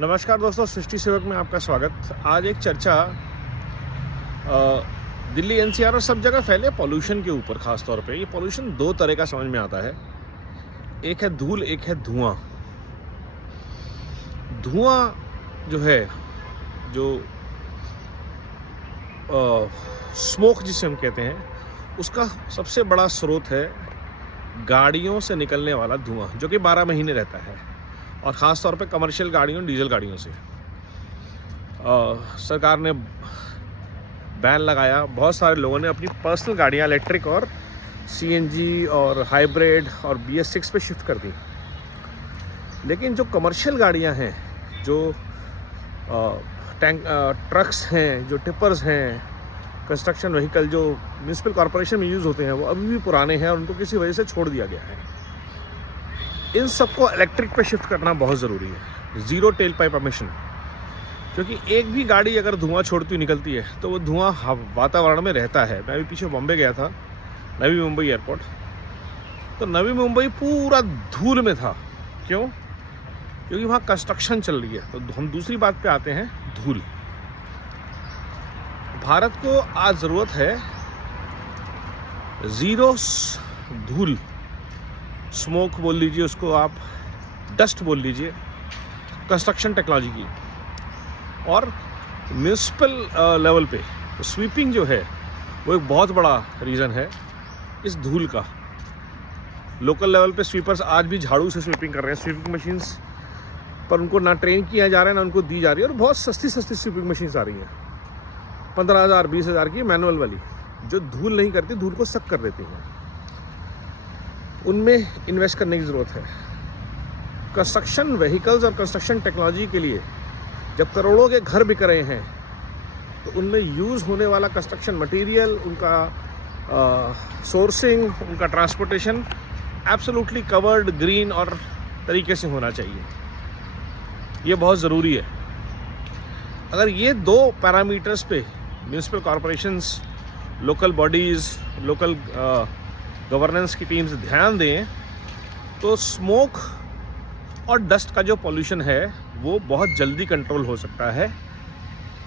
नमस्कार दोस्तों, सृष्टि सेवक में आपका स्वागत। आज एक चर्चा दिल्ली एनसीआर और सब जगह फैले पॉल्यूशन के ऊपर। ख़ास तौर पे ये पॉल्यूशन दो तरह का समझ में आता है। एक है धूल, एक है धुआं। धुआं जो है, जो स्मोक जिसे हम कहते हैं, उसका सबसे बड़ा स्रोत है गाड़ियों से निकलने वाला धुआं, जो कि 12 महीने रहता है, और ख़ास तौर पे कमर्शियल गाड़ियों, डीजल गाड़ियों से। सरकार ने बैन लगाया। बहुत सारे लोगों ने अपनी पर्सनल गाड़ियाँ इलेक्ट्रिक और सीएनजी और हाइब्रिड और BS6 पे शिफ्ट कर दी। लेकिन जो कमर्शियल गाड़ियाँ हैं, जो ट्रक्स हैं, जो टिपर्स हैं, कंस्ट्रक्शन व्हीकल जो म्यूनसिपल कॉरपोरेशन में यूज़ होते हैं, वो अभी भी पुराने हैं और उनको किसी वजह से छोड़ दिया गया है। इन सबको इलेक्ट्रिक पे शिफ्ट करना बहुत ज़रूरी है। ज़ीरो टेल पाइप एमिशन, क्योंकि एक भी गाड़ी अगर धुआं छोड़ती हुई निकलती है तो वो धुआं वातावरण में रहता है। मैं अभी पीछे बॉम्बे गया था, नवी मुंबई एयरपोर्ट, तो नवी मुंबई पूरा धूल में था। क्यों? क्योंकि वहाँ कंस्ट्रक्शन चल रही है। तो हम दूसरी बात पे आते हैं, धूल। भारत को आज ज़रूरत है ज़ीरो धूल, स्मोक बोल लीजिए उसको, आप डस्ट बोल लीजिए, कंस्ट्रक्शन टेक्नोलॉजी की। और म्यूनसिपल लेवल पे स्वीपिंग जो है वो एक बहुत बड़ा रीज़न है इस धूल का। लोकल लेवल पे स्वीपर्स आज भी झाड़ू से स्वीपिंग कर रहे हैं, स्वीपिंग मशीन्स पर उनको ना ट्रेन किया जा रहा है, ना उनको दी जा रही है। और बहुत सस्ती स्वीपिंग मशीन्स आ रही हैं, 15,000 20,000 की मैनुअल वाली, जो धूल नहीं करती, धूल को सक कर देती हैं। उनमें इन्वेस्ट करने की ज़रूरत है। कंस्ट्रक्शन व्हीकल्स और कंस्ट्रक्शन टेक्नोलॉजी के लिए जब करोड़ों के घर बिक रहे हैं, तो उनमें यूज़ होने वाला कंस्ट्रक्शन मटेरियल, उनका सोर्सिंग, उनका ट्रांसपोर्टेशन एब्सोल्युटली कवर्ड, ग्रीन और तरीके से होना चाहिए। ये बहुत ज़रूरी है। अगर ये दो पैरामीटर्स पे municipal corporations, local bodies, local governance की टीम्स ध्यान दें, तो स्मोक और डस्ट का जो पॉल्यूशन है वो बहुत जल्दी कंट्रोल हो सकता है।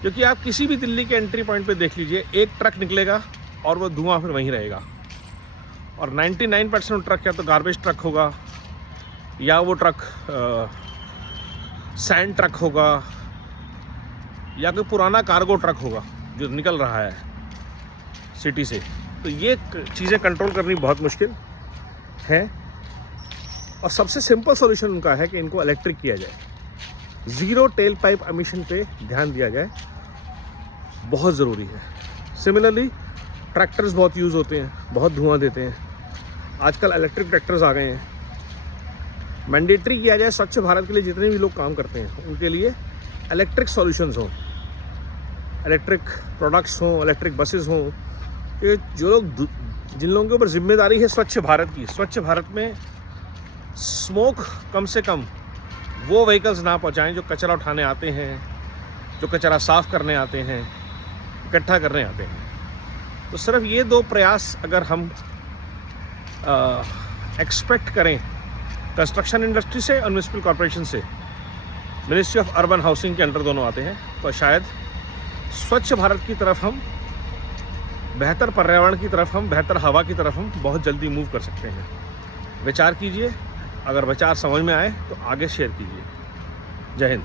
क्योंकि आप किसी भी दिल्ली के एंट्री पॉइंट पे देख लीजिए, एक ट्रक निकलेगा और वो धुआं फिर वहीं रहेगा। और 99% ट्रक या तो गार्बेज ट्रक होगा, या वो ट्रक सैंड ट्रक होगा, या कोई पुराना कार्गो ट्रक होगा जो निकल रहा है सिटी से। तो ये चीज़ें कंट्रोल करनी बहुत मुश्किल है, और सबसे सिंपल सॉल्यूशन उनका है कि इनको इलेक्ट्रिक किया जाए। ज़ीरो टेल पाइप एमिशन पे ध्यान दिया जाए, बहुत ज़रूरी है। सिमिलरली ट्रैक्टर्स बहुत यूज़ होते हैं, बहुत धुआं देते हैं। आजकल इलेक्ट्रिक ट्रैक्टर्स आ गए हैं। मैंडेटरी किया जाए स्वच्छ भारत के लिए, जितने भी लोग काम करते हैं उनके लिए इलेक्ट्रिक सॉल्यूशंस हों, इलेक्ट्रिक प्रोडक्ट्स हों, इलेक्ट्रिक बसेस हों। कि जो लोग, जिन लोगों के ऊपर जिम्मेदारी है स्वच्छ भारत की, स्वच्छ भारत में स्मोक कम से कम वो व्हीकल्स ना पहुंचाएं जो कचरा उठाने आते हैं, जो कचरा साफ़ करने आते हैं, इकट्ठा करने आते हैं। तो सिर्फ ये दो प्रयास अगर हम एक्सपेक्ट करें कंस्ट्रक्शन इंडस्ट्री से और म्यूनसिपल कॉरपोरेशन से, मिनिस्ट्री ऑफ अर्बन हाउसिंग के अंडर दोनों आते हैं, तो शायद स्वच्छ भारत की तरफ हम, बेहतर पर्यावरण की तरफ हम, बेहतर हवा की तरफ हम बहुत जल्दी मूव कर सकते हैं। विचार कीजिए, अगर विचार समझ में आए तो आगे शेयर कीजिए। जय हिंद।